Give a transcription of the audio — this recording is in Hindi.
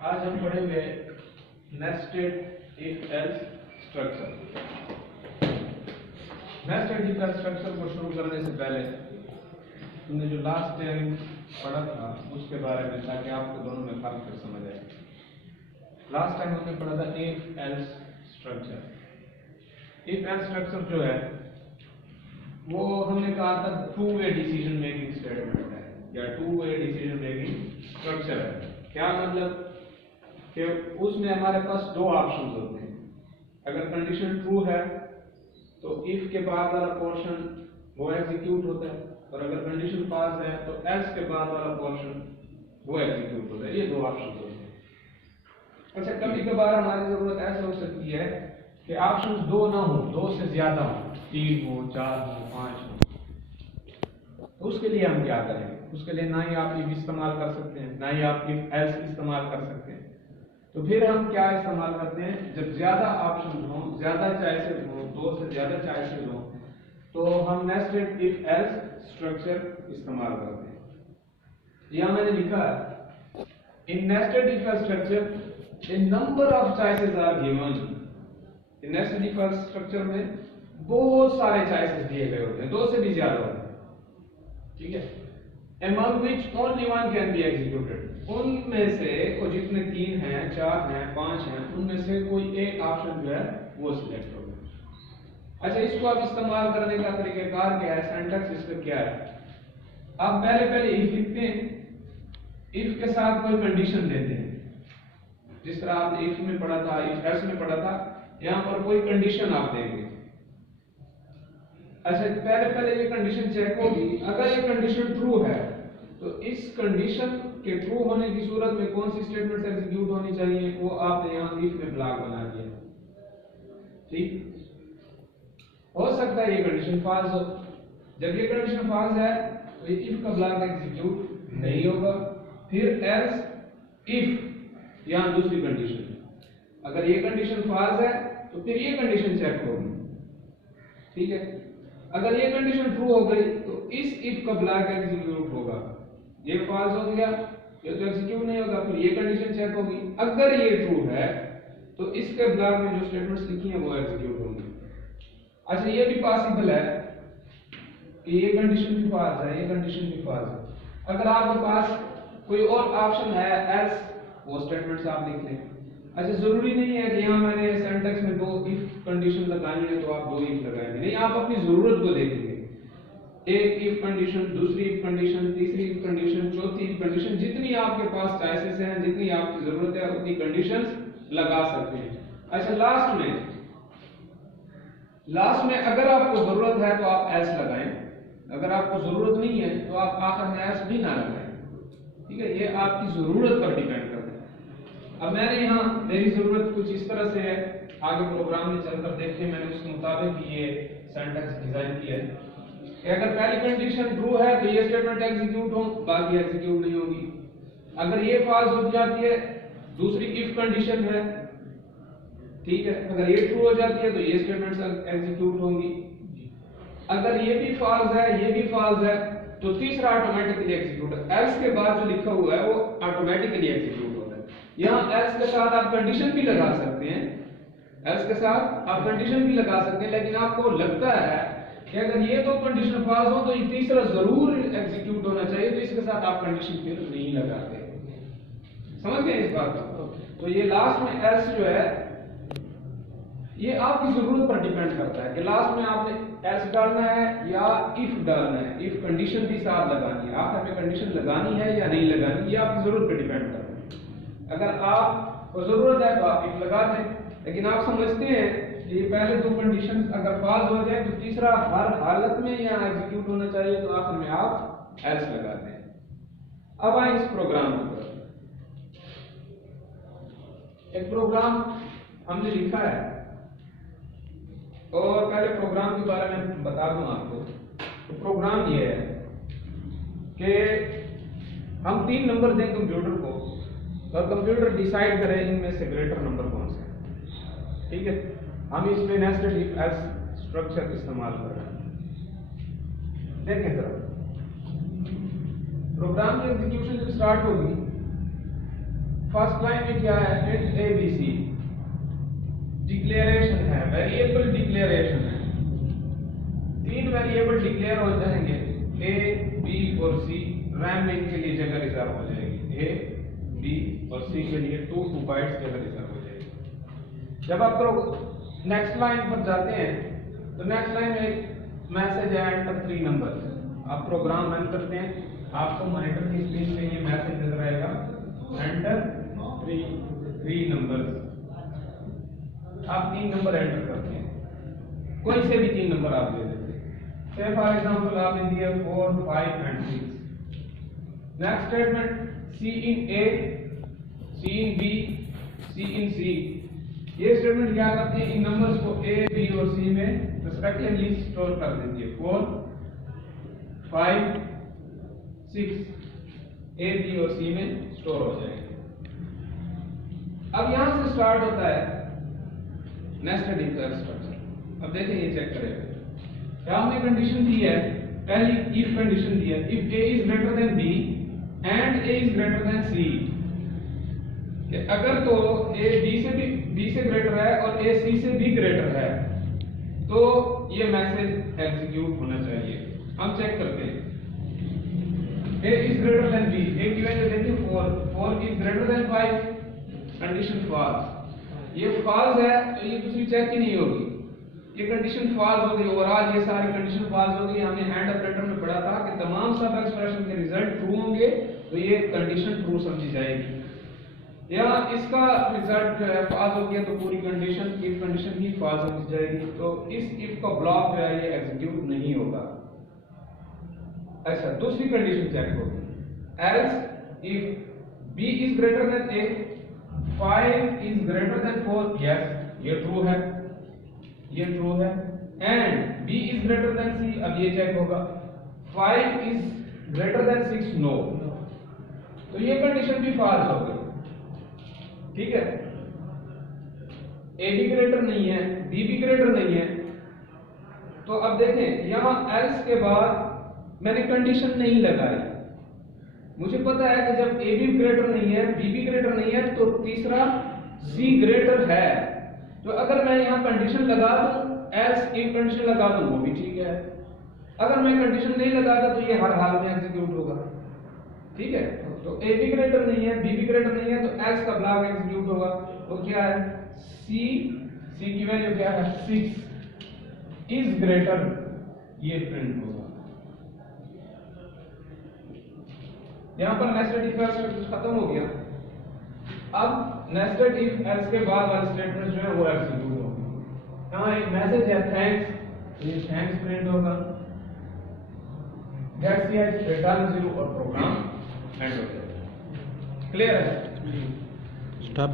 आज हम पढ़ेंगे nested if else structure. Nested if else structure को शुरू करने से पहले हमने जो लास्ट टाइम पढ़ा था उसके बारे में, ताकि आपको दोनों में फर्क फिर समझ आए। लास्ट टाइम हमने पढ़ा था if else structure. If else structure जो है वो हमने कहा था two way decision making statement है या two way decision making structure है। क्या मतलब कि उसमें हमारे पास दो ऑप्शन होते हैं। अगर कंडीशन ट्रू है तो इफ के बाद वाला पोर्शन वो एग्जीक्यूट होता है, और अगर कंडीशन फॉल्स है तो एल्स के बाद वाला पोर्शन वो एग्जीक्यूट होता है। ये दो ऑप्शन होते हैं। अच्छा, कभी कभार हमारी जरूरत ऐसा हो सकती है कि ऑप्शन दो ना हो, दो से ज्यादा हो, 3 हो, 4 हो, 5 हो। तो उसके लिए हम क्या करेंगे? उसके लिए ना ही आप इफ इस्तेमाल कर सकते हैं, ना ही आप इफ एल्स इस्तेमाल कर सकते हैं। तो फिर हम क्या इस्तेमाल करते हैं? जब ज्यादा ऑप्शन हो, ज्यादा चॉइसेस हो, दो से ज्यादा चॉइसेस हो, तो हम नेस्टेड इफ एल्स स्ट्रक्चर इस्तेमाल करते हैं। यहां मैंने लिखा है in nested if else structure a number of choices are given. In nested if else structure में बहुत सारे चॉइसेस दिए गए होते हैं, दो से भी ज्यादा होते हैं, ठीक है। among which only one can be executed। उनमें से वो जितने 3 हैं, 4 हैं, 5 हैं, उनमें से कोई एक ऑप्शन जो है वो सिलेक्ट होगा। अच्छा, इसको आप इस्तेमाल करने का तरीकाकार क्या है? सिंटैक्स इसका क्या है? आप पहले इफ लिखते हैं, इफ के साथ कोई कंडीशन देते हैं, जिस तरह आपने इफ में पढ़ा था, इफ एल्स में पढ़ा था। यहां पर कोई कंडीशन आप देंगे। अच्छा, पहले ये कंडीशन चेक होगी। अगर ये कंडीशन ट्रू है तो इस कंडीशन के ट्रू होने की सूरत में कौन सी स्टेटमेंट एग्जीक्यूट होनी चाहिए, वो आपने यहां इफ में ब्लॉक बना दिया। ठीक, हो सकता है ये कंडीशन फॉल्स हो। जब ये कंडीशन फॉल्स है तो ये इफ का ब्लॉक एग्जीक्यूट नहीं होगा। फिर एल्स इफ यहां दूसरी कंडीशन, अगर ये कंडीशन फॉल्स है तो फिर ये कंडीशन चेक होगी, ठीक है। अगर ये कंडीशन ट्रू हो गई तो इस इफ का ब्लॉक एग्जीक्यूट होगा। ये फॉल्स हो गया, ये तो एग्जीक्यूट नहीं होगा। फिर ये कंडीशन चेक होगी, अगर ये ट्रू है तो इसके ब्लॉक में जो स्टेटमेंट्स लिखी हैं वो एग्जीक्यूट होंगी। अच्छा, ये भी पॉसिबल है कि ये कंडीशन भी फॉल्स है, ये कंडीशन भी फॉल्स है। अगर आपके पास कोई और ऑप्शन है एल्स, वो स्टेटमेंट्स आप लिख लें। अच्छा, जरूरी नहीं है कि यहाँ मैंने सिंटैक्स में दो इफ कंडीशन लगानी है तो आप दो इफ लगाएंगे, नहीं, आप अपनी जरूरत को देखेंगे। एक इफ कंडीशन, दूसरी इफ कंडीशन, तीसरी इफ कंडीशन, चौथी इफ कंडीशन, जितनी आपके पास चॉइसेस हैं, जितनी आपकी जरूरत है उतनी कंडीशंस लगा सकते हैं। अच्छा, लास्ट में अगर आपको जरूरत है तो आप एल्स लगाएं, अगर आपको जरूरत नहीं है तो आप आखिर में एल्स भी ना लगाएं, ठीक है। ये आपकी जरूरत पर डिपेंड करता है। अब मैंने यहाँ मेरी जरूरत कुछ इस तरह से है, आगे प्रोग्राम में चलकर देखिए मैंने उसके मुताबिक ये सिंटैक्स डिजाइन किया है कि अगर पहली कंडीशन ट्रू है तो ये स्टेटमेंट एग्जीक्यूट हो, बाकी एग्जीक्यूट नहीं होगी। अगर ये फॉल्स हो जाती है, दूसरी इफ कंडीशन है, ठीक है, अगर ये ट्रू हो जाती है तो ये स्टेटमेंट्स एग्जीक्यूट होंगी। अगर ये भी फॉल्स है, ये भी फॉल्स है, तो तीसरा ऑटोमेटिकली एग्जीक्यूट है। एल्स के बाद जो लिखा हुआ है वो ऑटोमेटिकली एग्जीक्यूट होता है। यहाँ एल्स के साथ आप कंडीशन भी लगा सकते हैं, एल्स के साथ आप कंडीशन भी लगा सकते हैं, लेकिन आपको लगता है कि अगर ये दो कंडीशन फॉल्स हो तो ये तीसरा जरूर एग्जीक्यूट होना चाहिए, तो इसके साथ आप कंडीशन फिर नहीं लगाते। समझ गए इस बात को? तो ये लास्ट में एल्स जो है ये आपकी जरूरत पर डिपेंड करता है कि लास्ट में आपने एल्स डालना है या इफ डालना है। इफ कंडीशन भी साथ लगानी है, आखिर में कंडीशन लगानी है या नहीं लगानी, ये आपकी जरूरत पर डिपेंड करता है। अगर आपको जरूरत है तो आप इफ लगा दें, लेकिन आप समझते हैं कि ये पहले दो कंडीशन अगर फॉल्स हो जाए तो तीसरा हर हालत में यहाँ एग्जीक्यूट होना चाहिए, तो आखिर में आप एल्स लगाते हैं। अब आए इस प्रोग्राम पर। एक प्रोग्राम हमने लिखा है, और पहले प्रोग्राम के बारे में बता दूं आपको। तो प्रोग्राम ये है कि हम 3 नंबर दें कंप्यूटर को और कंप्यूटर डिसाइड करे इनमें से ग्रेटर नंबर कौन सा है, ठीक है। हम इसमें नेस्टेड इफ एल्स स्ट्रक्चर इस्तेमाल कर रहे हैं। देखें जरा, प्रोग्राम की एग्जीक्यूशन जब स्टार्ट होगी फर्स्ट लाइन में क्या है, इंट ABC डिक्लेरेशन है, वेरिएबल डिक्लेरेशन है। 3 वेरिएबल डिक्लेयर हो जाएंगे, A, B और C। रैम में इनके लिए जगह रिजर्व हो जाएगी, A, B और C के लिए 2 बाइट्स जगह रिजर्व हो जाएगी। जब आप नेक्स्ट लाइन पर जाते हैं तो नेक्स्ट लाइन में एक मैसेज है, एंटर 3 नंबर। आप प्रोग्राम रन करते हैं, आपको मॉनिटर की स्क्रीन पे ये मैसेज नजर आएगा, एंटर 3 नंबर। आप 3 नंबर एंटर करते हैं, कोई से भी 3 नंबर आप दे देते हैं। से फॉर एग्जांपल आपने दिया 4, 5 and 6। Next statement, C in A, C in B, C in C। ये स्टेटमेंट क्या करते हैं, इन नंबर्स को A, B और C में रिस्पेक्टिवली स्टोर कर देती है। 4, 5, 6 A, B और C में स्टोर हो जाएंगे। अब यहां से स्टार्ट होता है नेस्टेड इफ स्ट्रक्चर। अब देखिए ये चेक करें, क्या हमने कंडीशन दी है, पहली इफ कंडीशन दी है, if A is greater than B and A is greater then C। अगर तो A B से ग्रेटर है और A C से भी ग्रेटर है तो ये मैसेज एग्जीक्यूट होना चाहिए। हम चेक करते हैं, A is greater than B, A की वैल्यू देखिए 4 is greater than 5, condition false. ये फॉल्स है तो ये दूसरी चेक ही नहीं होगी, ये कंडीशन फॉल्स हो गई। ओवरऑल ये सारी कंडीशन फॉल्स हो गई। हमने एंड ऑपरेटर में पढ़ा था कि तमाम सब एक्सप्रेशन के रिजल्ट ट्रू होंगे तो ये कंडीशन ट्रू समझी जाएगी। या इसका रिजल्ट जो है फॉल्स हो गया तो पूरी कंडीशन इफ कंडीशन ही फॉल्स समझी जाएगी, तो इस इफ का ब्लॉक जो है ये एग्जीक्यूट नहीं होगा। अच्छा, दूसरी कंडीशन चेक होगी, else if B is greater then A, 5 is greater then 4, yes ये ट्रू है, ये ट्रू है। And B is greater then C, अब ये चेक होगा, 5 इज ग्रेटर देन 6, नो। तो ये कंडीशन भी फॉल्स हो गई, ठीक है। A भी ग्रेटर नहीं है, B भी ग्रेटर नहीं है। तो अब देखें यहां एल्स के बाद मैंने कंडीशन नहीं लगाई, मुझे पता है कि जब A भी ग्रेटर नहीं है, B भी ग्रेटर नहीं है तो तीसरा C ग्रेटर है। तो अगर मैं यहाँ कंडीशन लगा दूं, एल्स इफ कंडीशन लगा दूं वो भी ठीक है। अगर मैं कंडीशन नहीं लगाता तो ये हर हाल में एग्जीक्यूट होगा, ठीक है। तो A भी ग्रेटर नहीं है, B भी ग्रेटर नहीं है तो एल्स का ब्लॉक एग्जीक्यूट होगा। तो क्या है, C की वैल्यू क्या है, 6 इज ग्रेटर, ये प्रिंट होगा। यहां पर नेस्टेड इफ एल्स खत्म हो गया। अब नेस्टेड इफ एल्स के बाद वाले स्टेटमेंट जो है वो एग्जीक्यूट होंगे। यहां एक मैसेज है थैंक्स, ये थैंक्स प्रिंट होगा, गेट ch रिटर्न 0 और प्रोग्राम एंड हो जाएगा। क्लियर है? स्टॉप